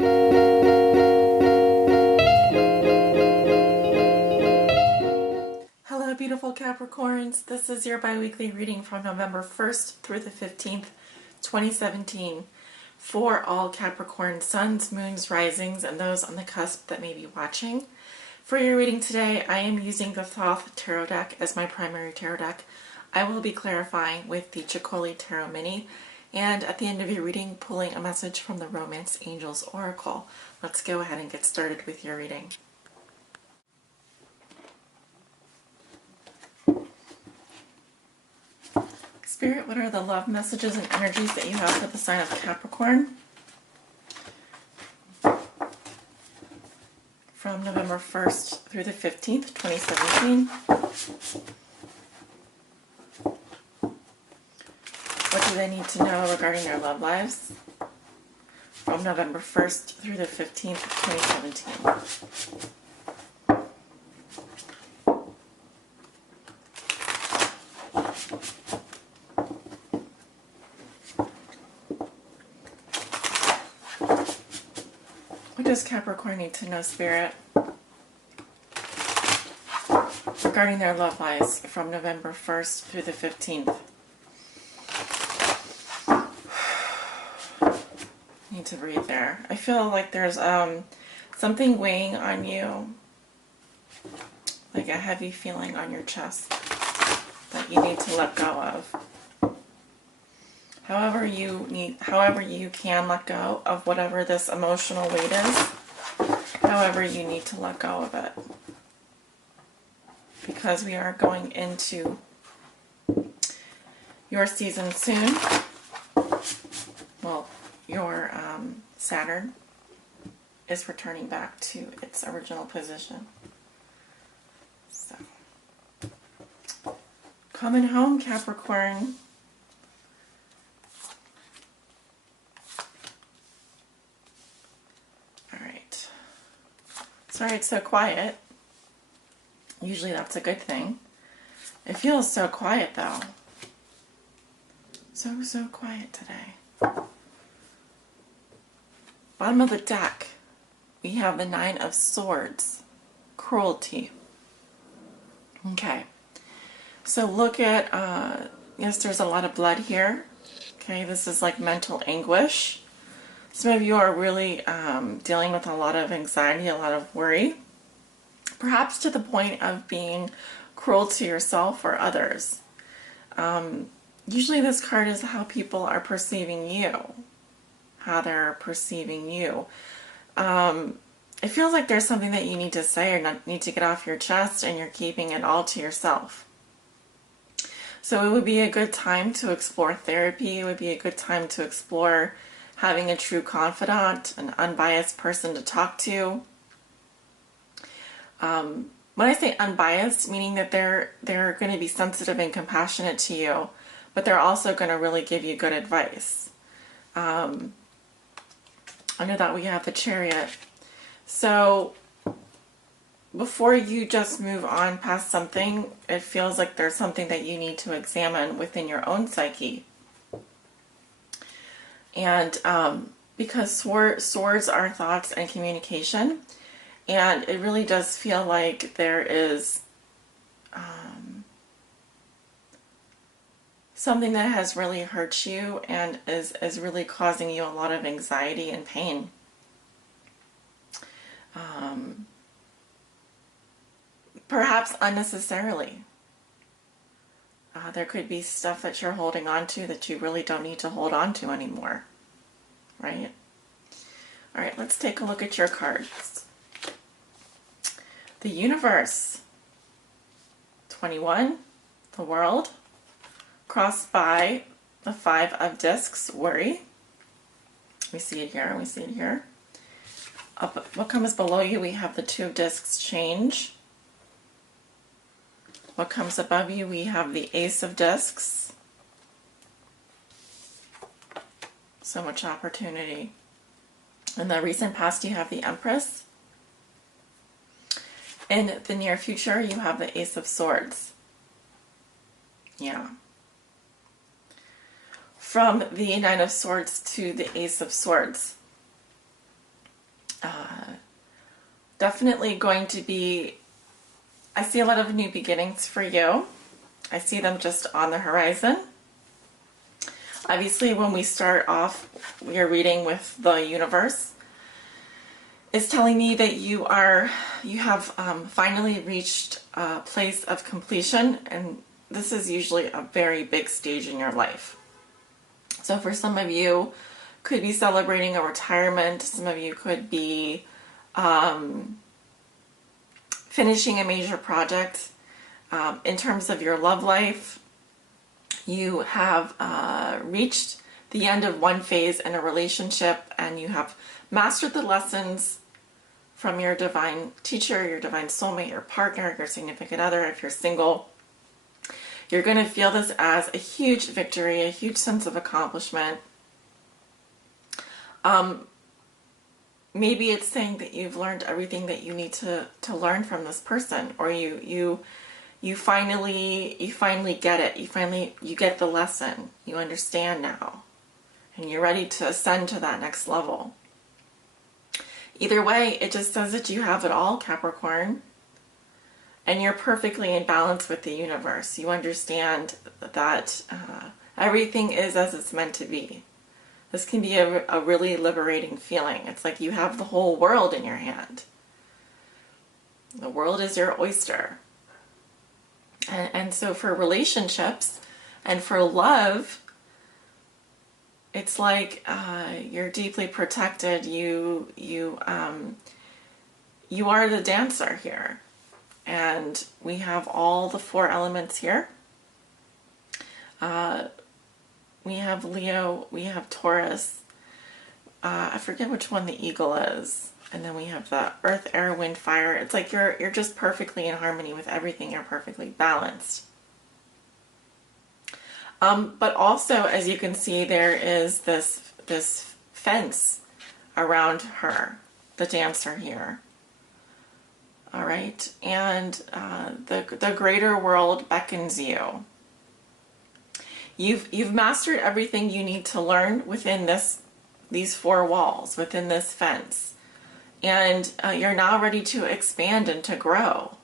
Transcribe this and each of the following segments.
Hello beautiful Capricorns, this is your bi-weekly reading from November 1st through the 15th, 2017 for all Capricorn suns, moons, risings, and those on the cusp that may be watching. For your reading today, I am using the Thoth Tarot deck as my primary tarot deck. I will be clarifying with the Chicoli Tarot Mini, and at the end of your reading, pulling a message from the Romance Angels Oracle. Let's go ahead and get started with your reading. Spirit, what are the love messages and energies that you have for the sign of Capricorn from November 1st through the 15th, 2017? What do they need to know regarding their love lives from November 1st through the 15th, 2017? What does Capricorn need to know, Spirit, regarding their love lives from November 1st through the 15th? Need to breathe there. I feel like there's something weighing on you, like a heavy feeling on your chest that you need to let go of. However you can let go of whatever this emotional weight is, however you need to let go of it. Because we are going into your season soon. Well, your Saturn is returning back to its original position. So, coming home, Capricorn. Alright. Sorry it's so quiet. Usually that's a good thing. It feels so quiet though. So quiet today. Bottom of the deck, we have the Nine of Swords, cruelty. Okay, so look at, yes, there's a lot of blood here. Okay, this is like mental anguish. Some of you are really dealing with a lot of anxiety, a lot of worry, perhaps to the point of being cruel to yourself or others. Usually this card is how people are perceiving you. How they're perceiving you. It feels like there's something that you need to say or need to get off your chest, and you're keeping it all to yourself. So it would be a good time to explore therapy. It would be a good time to explore having a true confidant, an unbiased person to talk to. When I say unbiased, meaning that they're going to be sensitive and compassionate to you, but they're also going to really give you good advice. Under that we have the Chariot. So before you just move on past something, it feels like there's something that you need to examine within your own psyche. And because swords are thoughts and communication, and it really does feel like there is something that has really hurt you and is really causing you a lot of anxiety and pain. Perhaps unnecessarily. There could be stuff that you're holding on to that you really don't need to hold on to anymore. Right? Alright, let's take a look at your cards. The Universe. 21. The World. Crossed by the Five of Discs, worry. We see it here, and we see it here. Up, what comes below you, we have the Two of Discs, change. What comes above you, we have the Ace of Discs. So much opportunity. In the recent past, you have the Empress. In the near future, you have the Ace of Swords. Yeah. From the Nine of Swords to the Ace of Swords. Definitely going to be, I see a lot of new beginnings for you. I see them just on the horizon. Obviously, when we start off your reading with the universe, it's telling me that you have finally reached a place of completion, and this is usually a very big stage in your life. So for some of you, could be celebrating a retirement. Some of you could be finishing a major project. In terms of your love life, you have reached the end of one phase in a relationship, and you have mastered the lessons from your divine teacher, your divine soulmate, your partner, your significant other. If you're single, you're going to feel this as a huge victory, a huge sense of accomplishment. Maybe it's saying that you've learned everything that you need to learn from this person, or you finally get it. You get the lesson. You understand now, and you're ready to ascend to that next level. Either way, it just says that you have it all, Capricorn, and you're perfectly in balance with the universe. You understand that everything is as it's meant to be. This can be a really liberating feeling. It's like you have the whole world in your hand. The world is your oyster. And so for relationships and for love, it's like you're deeply protected. You are the dancer here. And we have all the 4 elements here. We have Leo, we have Taurus, I forget which one the eagle is, and then we have the earth, air, wind, fire. It's like you're just perfectly in harmony with everything. You're perfectly balanced. But also, as you can see, there is this fence around her, the dancer here. All right, and the greater world beckons you. You've mastered everything you need to learn within these 4 walls, within this fence, and you're now ready to expand and to grow.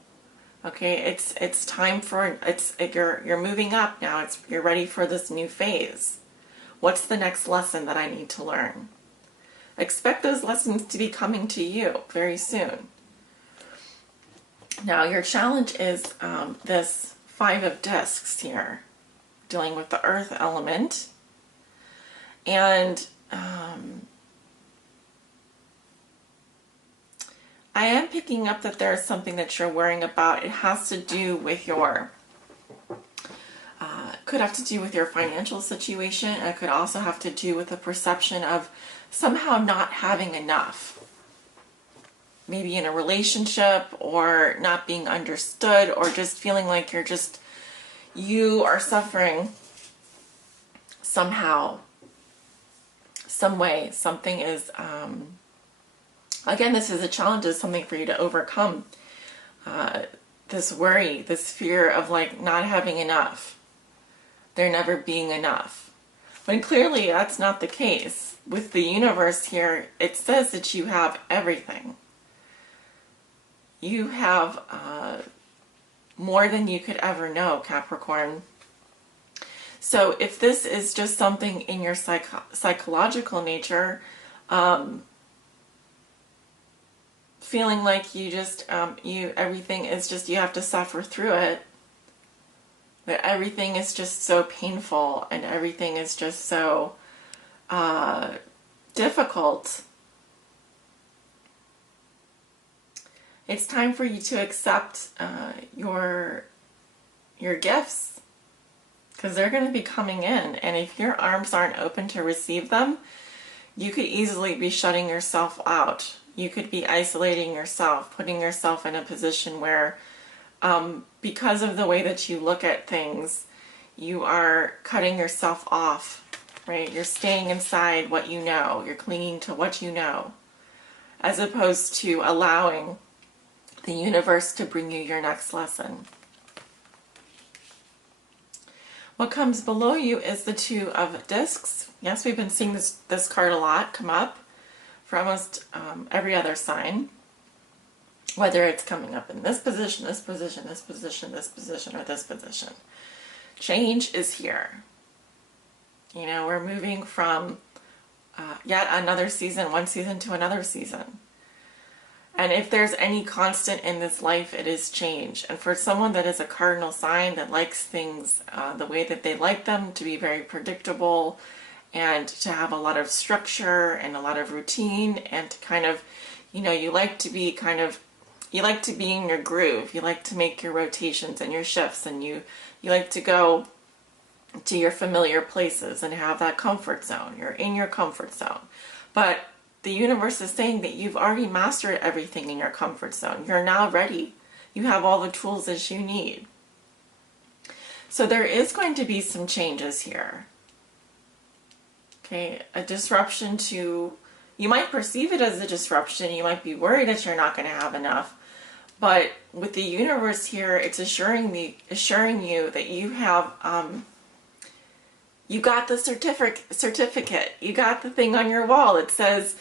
Okay, it's time for you're moving up now. You're ready for this new phase. What's the next lesson that I need to learn? Expect those lessons to be coming to you very soon. Now your challenge is this 5 of discs here, dealing with the earth element, and I am picking up that there's something that you're worrying about. It has to do with your could have to do with your financial situation, and it could also have to do with the perception of somehow not having enough. Maybe in a relationship, or not being understood, or just feeling like you are suffering somehow, some way. Something is, again, this is a challenge, is something for you to overcome. This worry, this fear of like not having enough, there never being enough. When clearly that's not the case. With the universe here, it says that you have everything. You have more than you could ever know, Capricorn. So if this is just something in your psychological nature, feeling like you just, everything is just, you have to suffer through it, that everything is just so painful and everything is just so difficult, it's time for you to accept your gifts, because they're going to be coming in, and if your arms aren't open to receive them, you could easily be shutting yourself out. You could be isolating yourself, putting yourself in a position where because of the way that you look at things, you are cutting yourself off, right? You're staying inside what you know. You're clinging to what you know, as opposed to allowing the universe to bring you your next lesson. What comes below you is the 2 of discs. Yes, we've been seeing this card a lot come up. for almost every other sign, whether it's coming up in this position, this position, this position, this position, or this position. Change is here. You know, we're moving from yet another season, one season to another season. And if there's any constant in this life, it is change. And for someone that is a cardinal sign that likes things the way that they like them, to be very predictable and to have a lot of structure and a lot of routine, and to kind of, you know, you like to be in your groove. You like to make your rotations and your shifts, and you like to go to your familiar places and have that comfort zone. You're in your comfort zone. But the universe is saying that you've already mastered everything in your comfort zone. You're now ready. You have all the tools that you need. So there is going to be some changes here. Okay, a disruption to, you might perceive it as a disruption. You might be worried that you're not going to have enough. But with the universe here, it's assuring you that you have, you got the certificate. You got the thing on your wall. It says,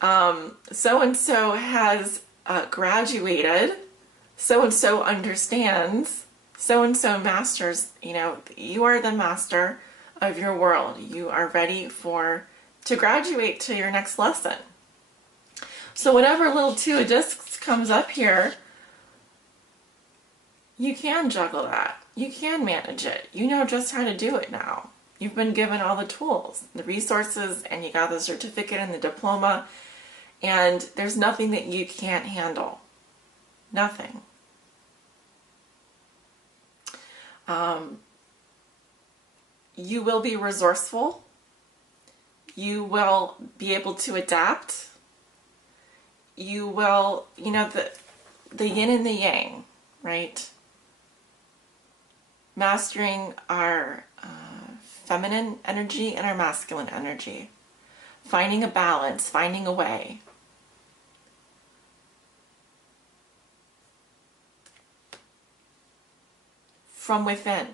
so-and-so has graduated, so-and-so understands, so-and-so masters. You know, you are the master of your world. You are ready to graduate to your next lesson. So whatever little two of discs comes up here, you can juggle that. You can manage it. You know just how to do it now. You've been given all the tools, the resources, and you got the certificate and the diploma, and there's nothing that you can't handle. Nothing. You will be resourceful. You will be able to adapt. You will, you know, the yin and the yang, right? Mastering our feminine energy and our masculine energy. Finding a balance, finding a way. From within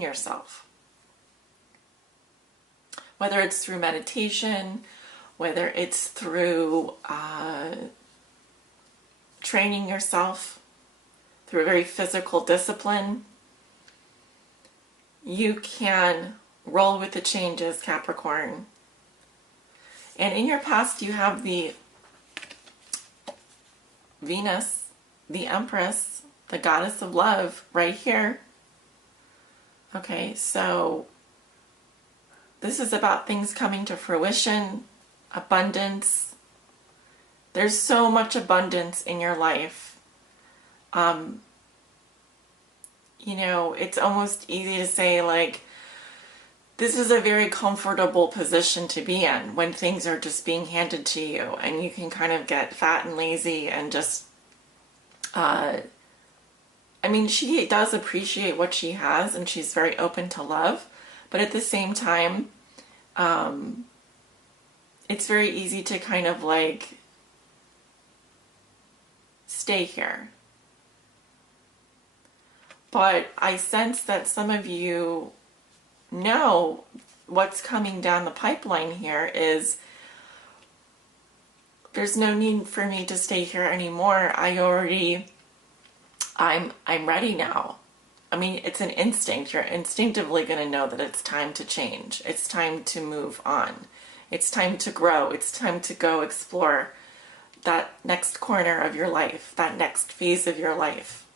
yourself. Whether it's through meditation, whether it's through training yourself, through a very physical discipline, you can roll with the changes, Capricorn. And in your past, you have the Venus, the Empress, the goddess of love, right here. Okay, so this is about things coming to fruition, abundance. There's so much abundance in your life. You know, it's almost easy to say, like, this is a very comfortable position to be in when things are just being handed to you, and you can kind of get fat and lazy and just, I mean, she does appreciate what she has, and she's very open to love, but at the same time, it's very easy to kind of like stay here. But I sense that some of you know what's coming down the pipeline here is there's no need for me to stay here anymore. I'm ready now. I mean, it's an instinct. You're instinctively going to know that it's time to change. It's time to move on. It's time to grow. It's time to go explore that next corner of your life, that next phase of your life.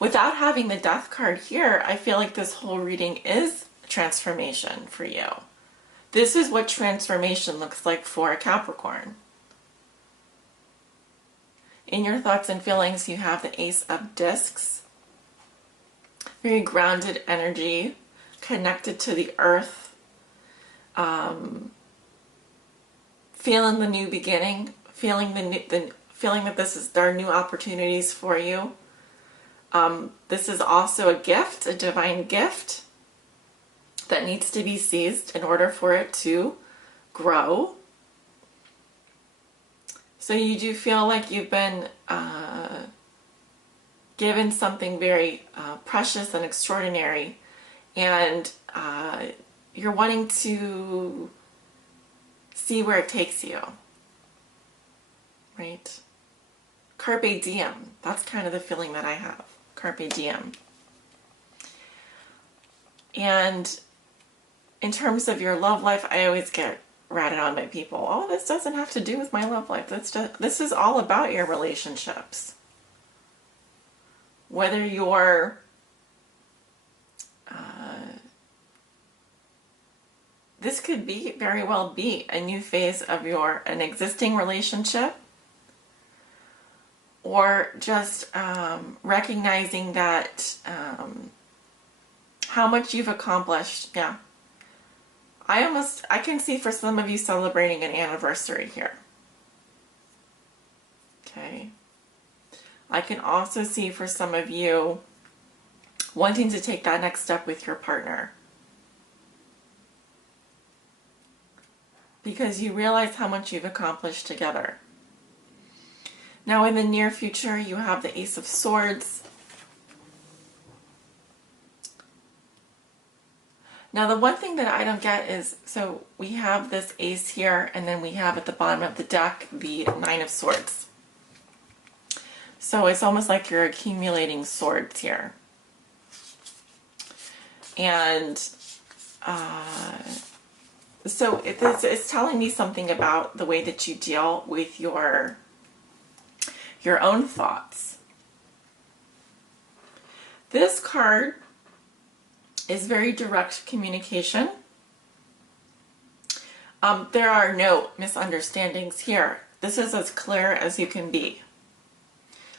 Without having the Death card here, I feel like this whole reading is transformation for you. This is what transformation looks like for a Capricorn. In your thoughts and feelings, you have the Ace of Discs. Very grounded energy, connected to the earth. Feeling the new beginning, feeling that there are new opportunities for you. This is also a gift, a divine gift that needs to be seized in order for it to grow. So you do feel like you've been given something very precious and extraordinary, and you're wanting to see where it takes you, right? Carpe diem. That's kind of the feeling that I have. Carpe diem. And in terms of your love life, I always get ratted on by people. Oh, this doesn't have to do with my love life. This is all about your relationships. Whether you're this could be very well be a new phase of an existing relationship, or just recognizing that how much you've accomplished. Yeah. I can see for some of you celebrating an anniversary here. Okay. I can also see for some of you wanting to take that next step with your partner, because you realize how much you've accomplished together. Now in the near future, you have the Ace of Swords. Now the one thing that I don't get is, so we have this ace here, and then we have at the bottom of the deck the Nine of Swords. So it's almost like you're accumulating swords here. And so it's telling me something about the way that you deal with your own thoughts. This card is very direct communication. There are no misunderstandings here. This is as clear as you can be.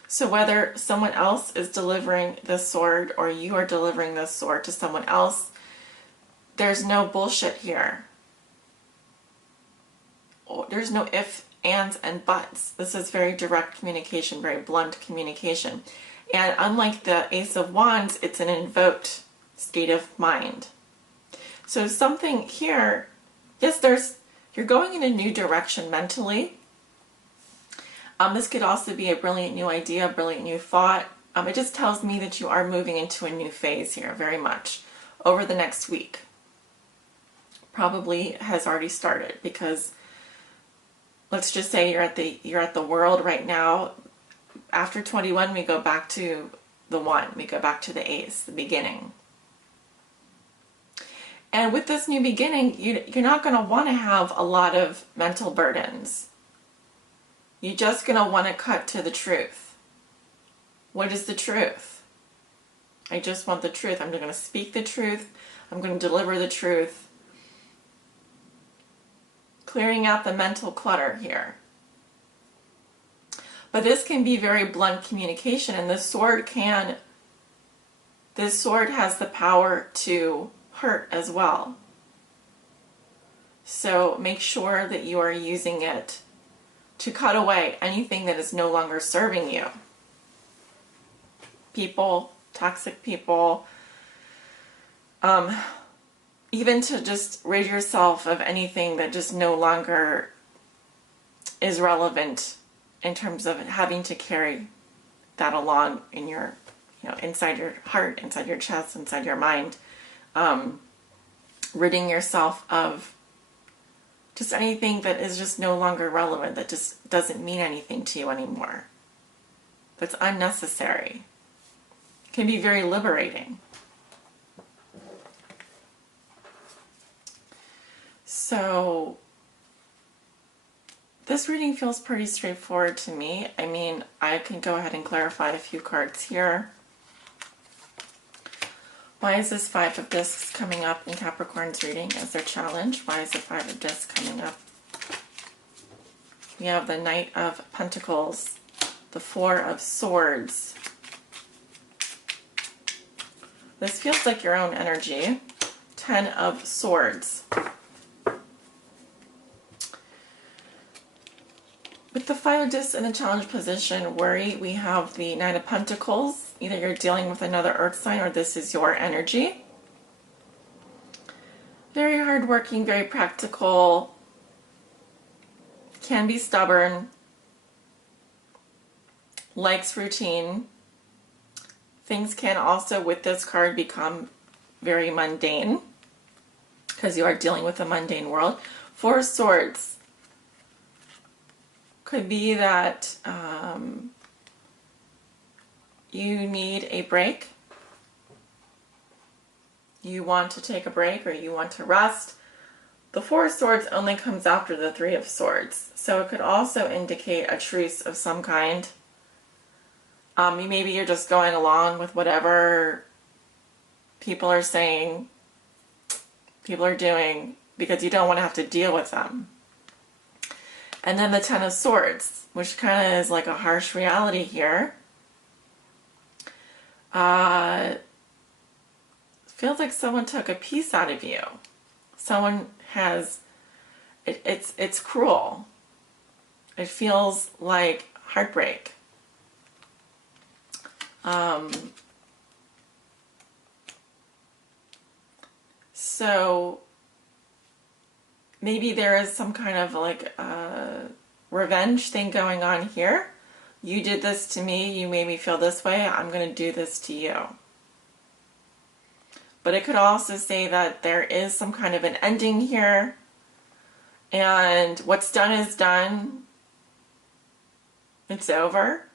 So whether someone else is delivering this sword or you are delivering this sword to someone else, there's no bullshit here. There's no ifs, ands, and buts. This is very direct communication, very blunt communication. And unlike the Ace of Wands, it's an invoked state of mind. So something here, yes, you're going in a new direction mentally. This could also be a brilliant new idea, a brilliant new thought. It just tells me that you are moving into a new phase here, very much, over the next week. Probably has already started, because let's just say you're at the world right now. After 21, we go back to the 1. We go back to the Ace, the beginning. And with this new beginning, you're not going to want to have a lot of mental burdens. You're just going to want to cut to the truth. What is the truth? I just want the truth. I'm going to speak the truth. I'm going to deliver the truth. Clearing out the mental clutter here. But this can be very blunt communication, and this sword has the power to hurt as well. So make sure that you are using it to cut away anything that is no longer serving you. People, toxic people, even to just rid yourself of anything that just no longer is relevant in terms of having to carry that along in your, inside your heart, inside your chest, inside your mind. Ridding yourself of just anything that is just no longer relevant, that just doesn't mean anything to you anymore. That's unnecessary. It can be very liberating. So this reading feels pretty straightforward to me. I mean, I can go ahead and clarify a few cards here. Why is this Five of Discs coming up in Capricorn's reading as their challenge? Why is the Five of Discs coming up? We have the Knight of Pentacles, the Four of Swords. This feels like your own energy. Ten of Swords. With the Five of Discs in the challenge position, worry, we have the Nine of Pentacles. Either you're dealing with another earth sign or this is your energy. Very hardworking, very practical, can be stubborn, likes routine. Things can also, with this card, become very mundane because you are dealing with a mundane world. Four of Swords. Could be that you need a break. You want to take a break or you want to rest. The Four of Swords only comes after the Three of Swords, so it could also indicate a truce of some kind. Maybe you're just going along with whatever people are saying, people are doing, because you don't want to have to deal with them. And then the Ten of Swords, which kind of is like a harsh reality here. Feels like someone took a piece out of you. Someone has, it's cruel. It feels like heartbreak. So maybe there is some kind of like revenge thing going on here. You did this to me, you made me feel this way, I'm going to do this to you. But it could also say that there is some kind of an ending here, and what's done is done. It's over.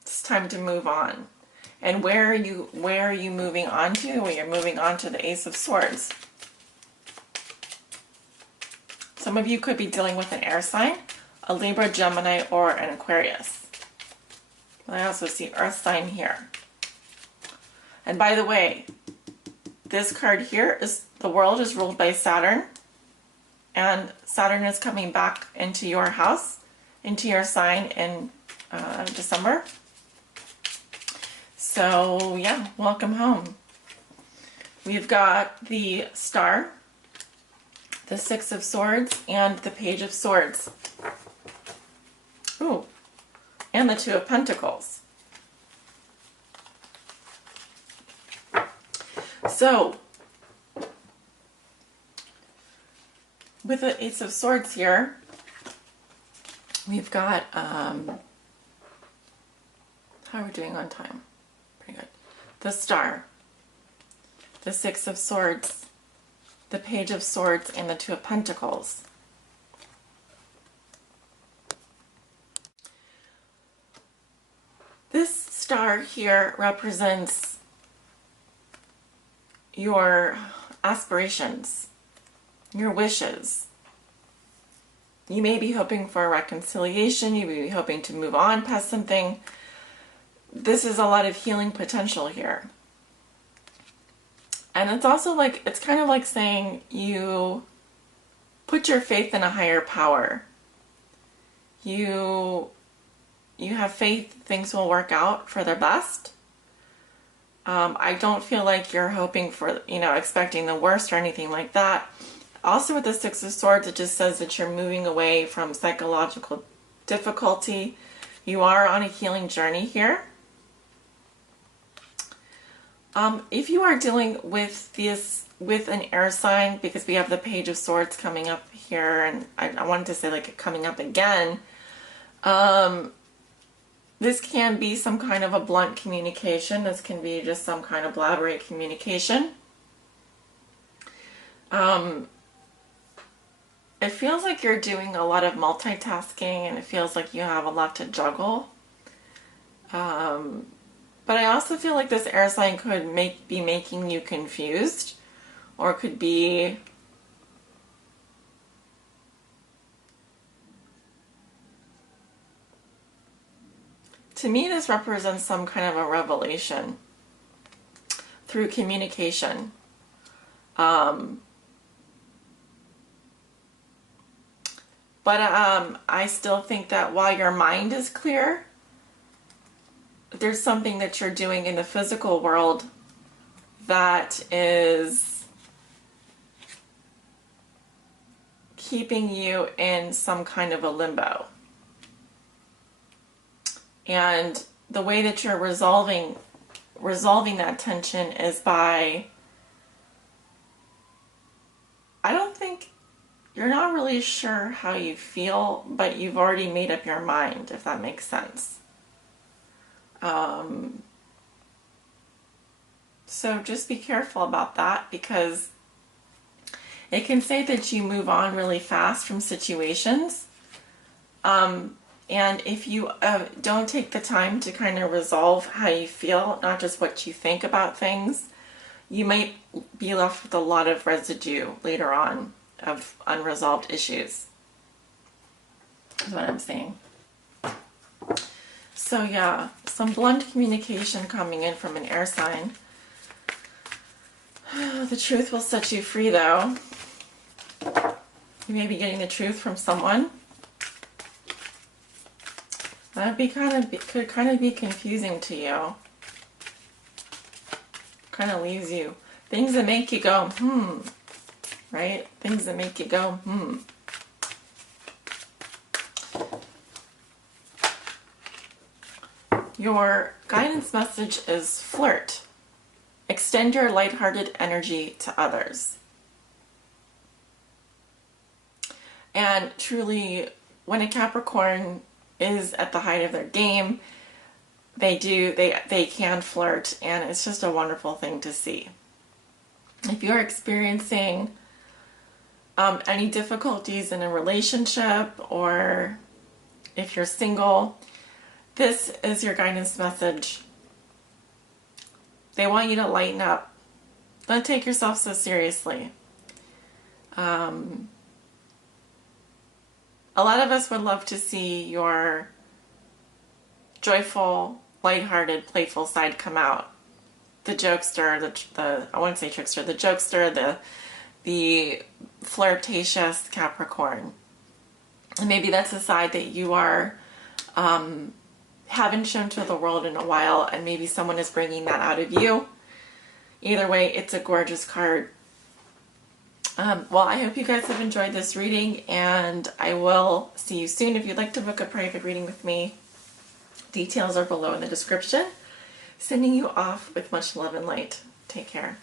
It's time to move on. And where are you moving on to? Well, you're moving on to the Ace of Swords. Some of you could be dealing with an air sign, a Libra, Gemini, or an Aquarius. I also see Earth sign here. And by the way, this card here is the world is ruled by Saturn, and Saturn is coming back into your house, into your sign in December. So yeah, welcome home. We've got the Star, the Six of Swords, and the Page of Swords. Ooh, and the Two of Pentacles. So, with the Ace of Swords here, we've got, how are we doing on time? Pretty good. The Star, the Six of Swords, the Page of Swords, and the Two of Pentacles. This star here represents your aspirations, your wishes. You may be hoping for a reconciliation, you may be hoping to move on past something. This is a lot of healing potential here. And it's also like, it's kind of like saying you put your faith in a higher power. You have faith things will work out for their best. I don't feel like you're hoping for, expecting the worst or anything like that. Also with the Six of Swords, it just says that you're moving away from psychological difficulty. You are on a healing journey here. If you are dealing with with an air sign, because we have the Page of Swords coming up here, and I wanted to say like coming up again, this can be some kind of a blunt communication. This can be just some kind of blabbering communication. It feels like you're doing a lot of multitasking, and it feels like you have a lot to juggle. But I also feel like this air sign could be making you confused, or could be to me, this represents some kind of a revelation through communication. But I still think that while your mind is clear, there's something that you're doing in the physical world that is keeping you in some kind of a limbo. And the way that you're resolving that tension is by, I don't think, you're not really sure how you feel, but you've already made up your mind, if that makes sense. So just be careful about that, because it can say that you move on really fast from situations. And if you don't take the time to kind of resolve how you feel, not just what you think about things, you might be left with a lot of residue later on of unresolved issues, is what I'm saying. So yeah, some blunt communication coming in from an air sign. The truth will set you free, though. You may be getting the truth from someone. That'd be could kind of be confusing to you. Kind of leaves you things that make you go, right? Things that make you go, Your guidance message is flirt. Extend your lighthearted energy to others. And truly, when a Capricorn is at the height of their game, they can flirt, and it's just a wonderful thing to see. If you're experiencing any difficulties in a relationship, or if you're single, this is your guidance message. They want you to lighten up. Don't take yourself so seriously. A lot of us would love to see your joyful, lighthearted, playful side come out. The jokester, I wouldn't say trickster, the jokester, the flirtatious Capricorn. And maybe that's a side that you are haven't shown to the world in a while, and maybe someone is bringing that out of you. Either way, it's a gorgeous card. Well, I hope you guys have enjoyed this reading, and I will see you soon. If you'd like to book a private reading with me, details are below in the description. Sending you off with much love and light. Take care.